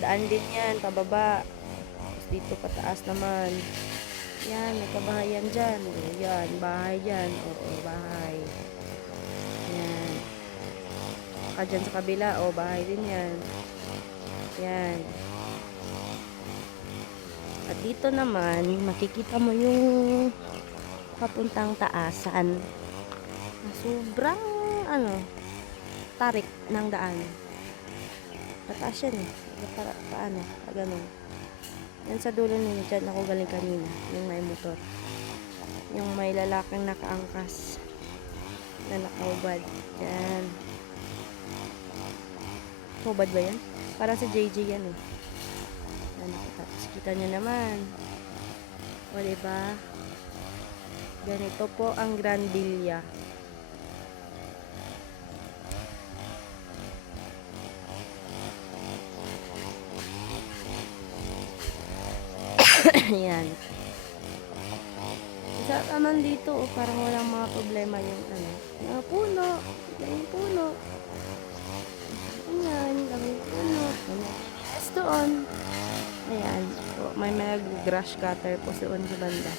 Daan din yan, pababa. Tapos dito pataas naman. Yan, may kabahayan dyan. O, yan, bahay dyan. Oo, bahay. Yan. Saka dyan sa kabila, o, bahay din yan. Yan. At dito naman, makikita mo yung papuntang taasan. Sobrang, tarik ng daan. Pataas yan eh. Paano? Ganun. Yan sa dulo ninyo, dyan ako galing kanina. Yung may motor. Yung may lalaking nakaangkas. Na nakaubad. Yan. Hubad ba yan? Parang si JJ yan eh. Yan, tapos kita nyo naman. O diba? Ganito po ang Grand Villa. Yan. Isa naman dito, parang walang mga problema yung mga puno. Yung puno. Ayan, daming puno. Yes, doon. Ayan. So, may mag-grass cutter po doon sa banda.